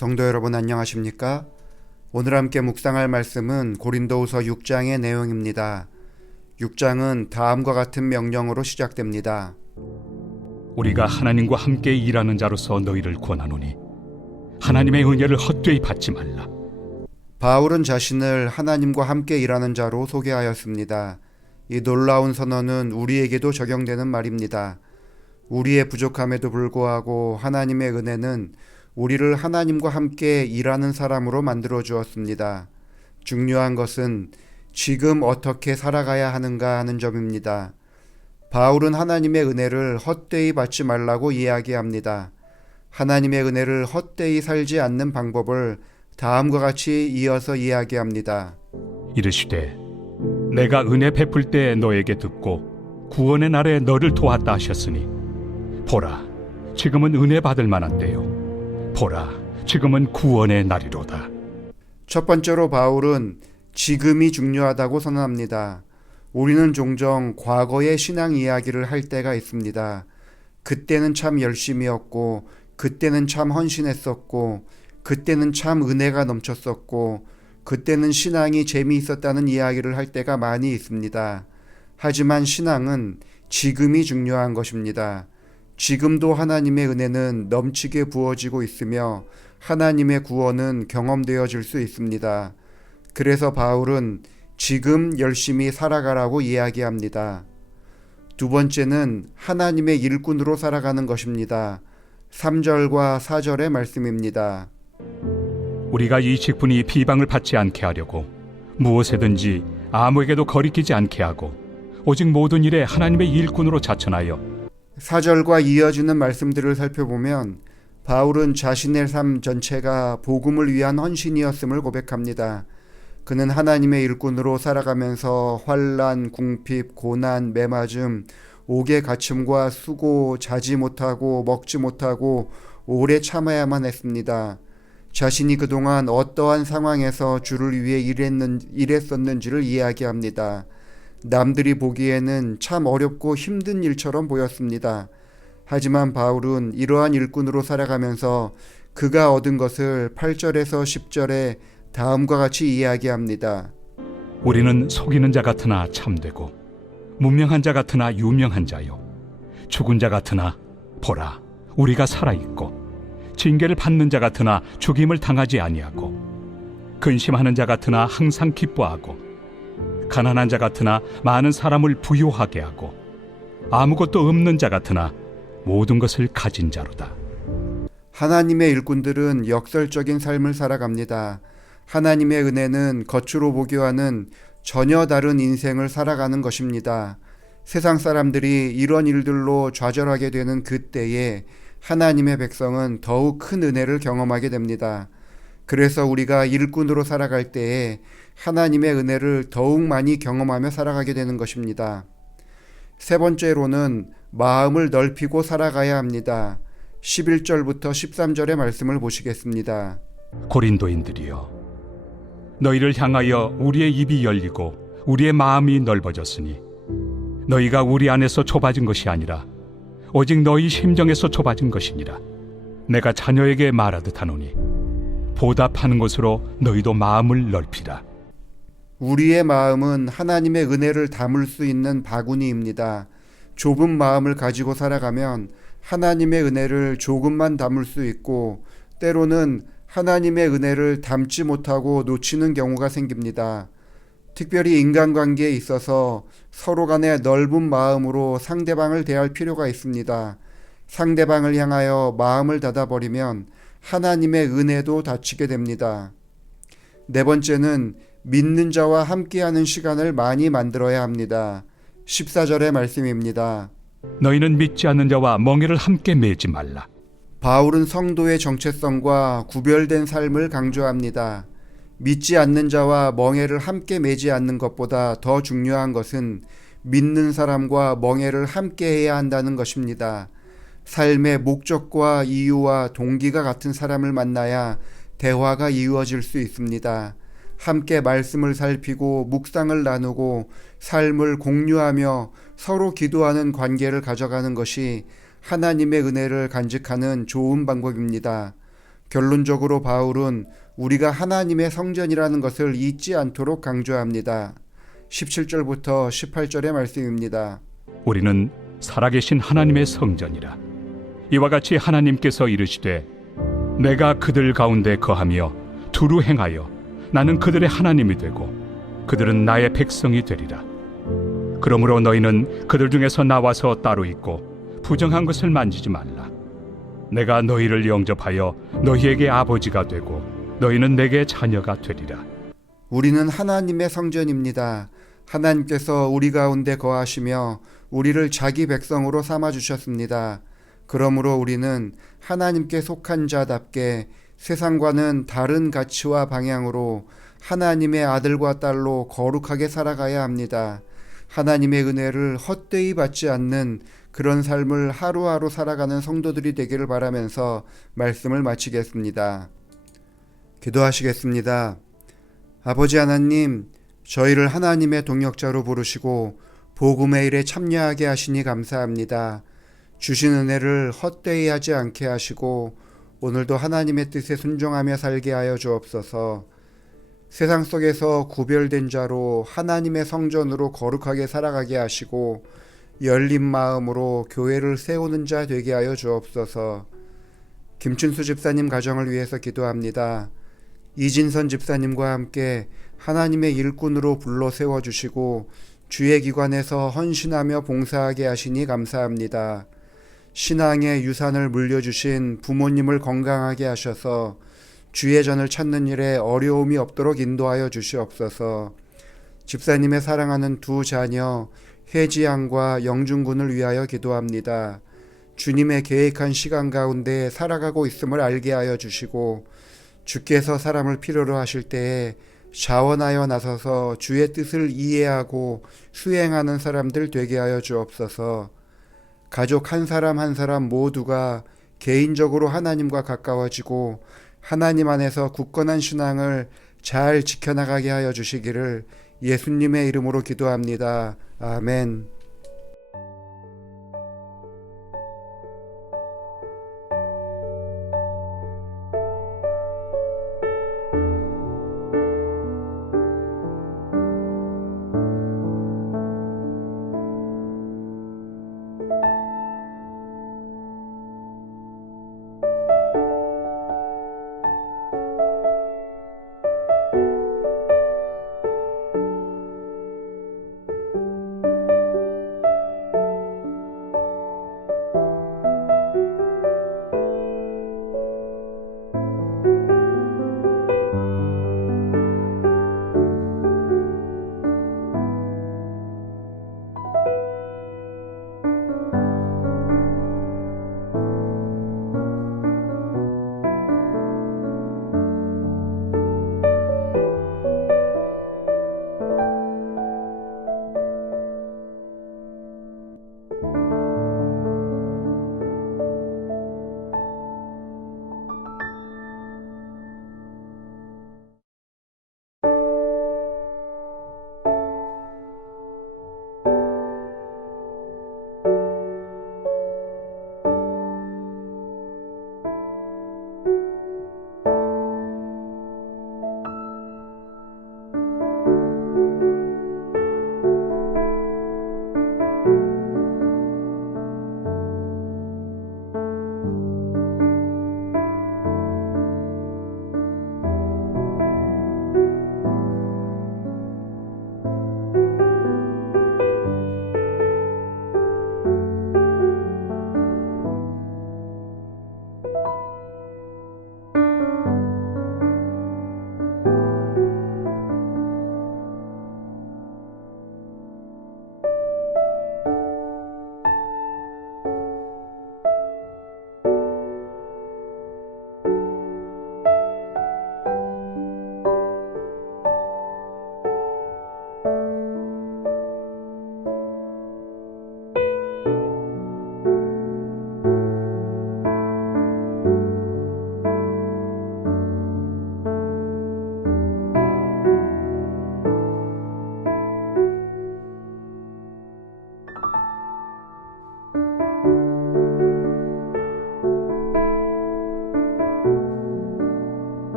성도 여러분 안녕하십니까? 오늘 함께 묵상할 말씀은 고린도후서 6장의 내용입니다. 6장은 다음과 같은 명령으로 시작됩니다. 우리가 하나님과 함께 일하는 자로서 너희를 권하노니 하나님의 은혜를 헛되이 받지 말라. 바울은 자신을 하나님과 함께 일하는 자로 소개하였습니다. 이 놀라운 선언은 우리에게도 적용되는 말입니다. 우리의 부족함에도 불구하고 하나님의 은혜는 우리를 하나님과 함께 일하는 사람으로 만들어 주었습니다. 중요한 것은 지금 어떻게 살아가야 하는가 하는 점입니다. 바울은 하나님의 은혜를 헛되이 받지 말라고 이야기합니다. 하나님의 은혜를 헛되이 살지 않는 방법을 다음과 같이 이어서 이야기합니다. 이르시되 내가 은혜 베풀 때 너에게 듣고 구원의 날에 너를 도왔다 하셨으니 보라 지금은 은혜 받을 만한 때요 보라 지금은 구원의 날이로다. 첫 번째로 바울은 지금이 중요하다고 선언합니다. 우리는 종종 과거의 신앙 이야기를 할 때가 있습니다. 그때는 참 열심이었고 그때는 참 헌신했었고 그때는 참 은혜가 넘쳤었고 그때는 신앙이 재미있었다는 이야기를 할 때가 많이 있습니다. 하지만 신앙은 지금이 중요한 것입니다. 지금도 하나님의 은혜는 넘치게 부어지고 있으며 하나님의 구원은 경험되어질 수 있습니다. 그래서 바울은 지금 열심히 살아가라고 이야기합니다. 두 번째는 하나님의 일꾼으로 살아가는 것입니다. 3절과 4절의 말씀입니다. 우리가 이 직분이 비방을 받지 않게 하려고 무엇에든지 아무에게도 거리끼지 않게 하고 오직 모든 일에 하나님의 일꾼으로 자천하여 4절과 이어지는 말씀들을 살펴보면 바울은 자신의 삶 전체가 복음을 위한 헌신이었음을 고백합니다. 그는 하나님의 일꾼으로 살아가면서 환난, 궁핍, 고난, 매맞음, 옥의 갇힘과 수고, 자지 못하고 먹지 못하고 오래 참아야만 했습니다. 자신이 그동안 어떠한 상황에서 주를 위해 일했었는지를 이야기합니다. 남들이 보기에는 참 어렵고 힘든 일처럼 보였습니다. 하지만 바울은 이러한 일꾼으로 살아가면서 그가 얻은 것을 8절에서 10절에 다음과 같이 이야기합니다. 우리는 속이는 자 같으나 참되고 문명한 자 같으나 유명한 자요 죽은 자 같으나 보라 우리가 살아있고 징계를 받는 자 같으나 죽임을 당하지 아니하고 근심하는 자 같으나 항상 기뻐하고 가난한 자 같으나 많은 사람을 부요하게 하고 아무것도 없는 자 같으나 모든 것을 가진 자로다. 하나님의 일꾼들은 역설적인 삶을 살아갑니다. 하나님의 은혜는 겉으로 보기와는 전혀 다른 인생을 살아가는 것입니다. 세상 사람들이 이런 일들로 좌절하게 되는 그때에 하나님의 백성은 더욱 큰 은혜를 경험하게 됩니다. 그래서 우리가 일꾼으로 살아갈 때에 하나님의 은혜를 더욱 많이 경험하며 살아가게 되는 것입니다. 세 번째로는 마음을 넓히고 살아가야 합니다. 11절부터 13절의 말씀을 보시겠습니다. 고린도인들이여 너희를 향하여 우리의 입이 열리고 우리의 마음이 넓어졌으니 너희가 우리 안에서 좁아진 것이 아니라 오직 너희 심정에서 좁아진 것이니라. 내가 자녀에게 말하듯 하노니 보답하는 것으로 너희도 마음을 넓히라. 우리의 마음은 하나님의 은혜를 담을 수 있는 바구니입니다. 좁은 마음을 가지고 살아가면 하나님의 은혜를 조금만 담을 수 있고 때로는 하나님의 은혜를 담지 못하고 놓치는 경우가 생깁니다. 특별히 인간관계에 있어서 서로 간에 넓은 마음으로 상대방을 대할 필요가 있습니다. 상대방을 향하여 마음을 닫아버리면 하나님의 은혜도 닫히게 됩니다. 네 번째는 믿는 자와 함께하는 시간을 많이 만들어야 합니다. 14절의 말씀입니다. 너희는 믿지 않는 자와 멍에를 함께 매지 말라. 바울은 성도의 정체성과 구별된 삶을 강조합니다. 믿지 않는 자와 멍에를 함께 매지 않는 것보다 더 중요한 것은 믿는 사람과 멍에를 함께 해야 한다는 것입니다. 삶의 목적과 이유와 동기가 같은 사람을 만나야 대화가 이루어질 수 있습니다. 함께 말씀을 살피고 묵상을 나누고 삶을 공유하며 서로 기도하는 관계를 가져가는 것이 하나님의 은혜를 간직하는 좋은 방법입니다. 결론적으로 바울은 우리가 하나님의 성전이라는 것을 잊지 않도록 강조합니다. 17절부터 18절의 말씀입니다. 우리는 살아계신 하나님의 성전이라. 이와 같이 하나님께서 이르시되 내가 그들 가운데 거하며 두루 행하여 나는 그들의 하나님이 되고 그들은 나의 백성이 되리라. 그러므로 너희는 그들 중에서 나와서 따로 있고 부정한 것을 만지지 말라. 내가 너희를 영접하여 너희에게 아버지가 되고 너희는 내게 자녀가 되리라. 우리는 하나님의 성전입니다. 하나님께서 우리 가운데 거하시며 우리를 자기 백성으로 삼아주셨습니다. 그러므로 우리는 하나님께 속한 자답게 세상과는 다른 가치와 방향으로 하나님의 아들과 딸로 거룩하게 살아가야 합니다. 하나님의 은혜를 헛되이 받지 않는 그런 삶을 하루하루 살아가는 성도들이 되기를 바라면서 말씀을 마치겠습니다. 기도하시겠습니다. 아버지 하나님, 저희를 하나님의 동역자로 부르시고 복음의 일에 참여하게 하시니 감사합니다. 주신 은혜를 헛되이 하지 않게 하시고 오늘도 하나님의 뜻에 순종하며 살게 하여 주옵소서. 세상 속에서 구별된 자로 하나님의 성전으로 거룩하게 살아가게 하시고 열린 마음으로 교회를 세우는 자 되게 하여 주옵소서. 김춘수 집사님 가정을 위해서 기도합니다. 이진선 집사님과 함께 하나님의 일꾼으로 불러 세워주시고 주의 기관에서 헌신하며 봉사하게 하시니 감사합니다. 신앙의 유산을 물려주신 부모님을 건강하게 하셔서 주의 전을 찾는 일에 어려움이 없도록 인도하여 주시옵소서. 집사님의 사랑하는 두 자녀 혜지양과 영준군을 위하여 기도합니다. 주님의 계획한 시간 가운데 살아가고 있음을 알게 하여 주시고 주께서 사람을 필요로 하실 때에 자원하여 나서서 주의 뜻을 이해하고 수행하는 사람들 되게 하여 주옵소서. 가족 한 사람 한 사람 모두가 개인적으로 하나님과 가까워지고 하나님 안에서 굳건한 신앙을 잘 지켜나가게 하여 주시기를 예수님의 이름으로 기도합니다. 아멘.